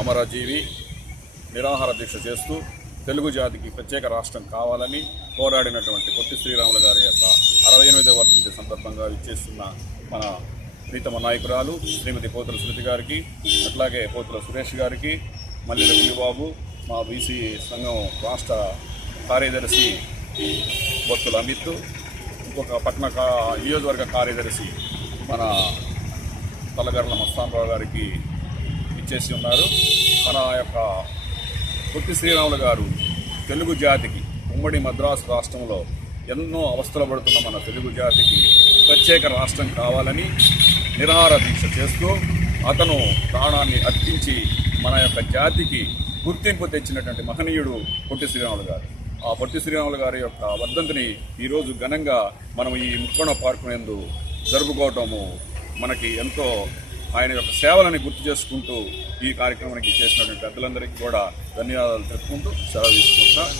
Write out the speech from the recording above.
అమరజీవి నిరాహార దీక్ష చేస్తూ తెలుగు జాతికి ప్రత్యేక రాష్ట్రం కావాలని పోరాడినటువంటి పొట్టి శ్రీరాములు గారి యొక్క అరవై ఎనిమిదవ వర్ధంతి సందర్భంగా ఇచ్చేస్తున్న మన ప్రీతమ నాయకురాలు శ్రీమతి పోతుల శృతి గారికి అట్లాగే పోతుల సురేష్ గారికి మల్లెల బాబు మా బీసీ సంఘం రాష్ట్ర కార్యదర్శి బొత్తుల అమిత్ ఇంకొక పట్టణ కా నియోజకవర్గ కార్యదర్శి మన తలగర్ల మస్తానరావు గారికి చేసి ఉన్నారు. మన యొక్క పొట్టి శ్రీరాములు గారు తెలుగు జాతికి ఉమ్మడి మద్రాసు రాష్ట్రంలో ఎన్నో అవస్థలు పడుతున్న మన తెలుగు జాతికి ప్రత్యేక రాష్ట్రం కావాలని నిరాహార దీక్ష చేస్తూ అతను ప్రాణాన్ని అర్పించి మన యొక్క జాతికి గుర్తింపు తెచ్చినటువంటి మహనీయుడు పొట్టి శ్రీరాములు గారు. ఆ పొట్టి శ్రీరాములు గారి యొక్క వర్ధంతిని ఈరోజు ఘనంగా మనం ఈ ముక్కోణ పార్కు నందు జరుపుకోవటము మనకి ఎంతో ఆయన యొక్క సేవలని గుర్తు చేసుకుంటూ ఈ కార్యక్రమానికి చేసినటువంటి పెద్దలందరికీ కూడా ధన్యవాదాలు తెలుపుకుంటూ సెలవు తీసుకుంటున్నాను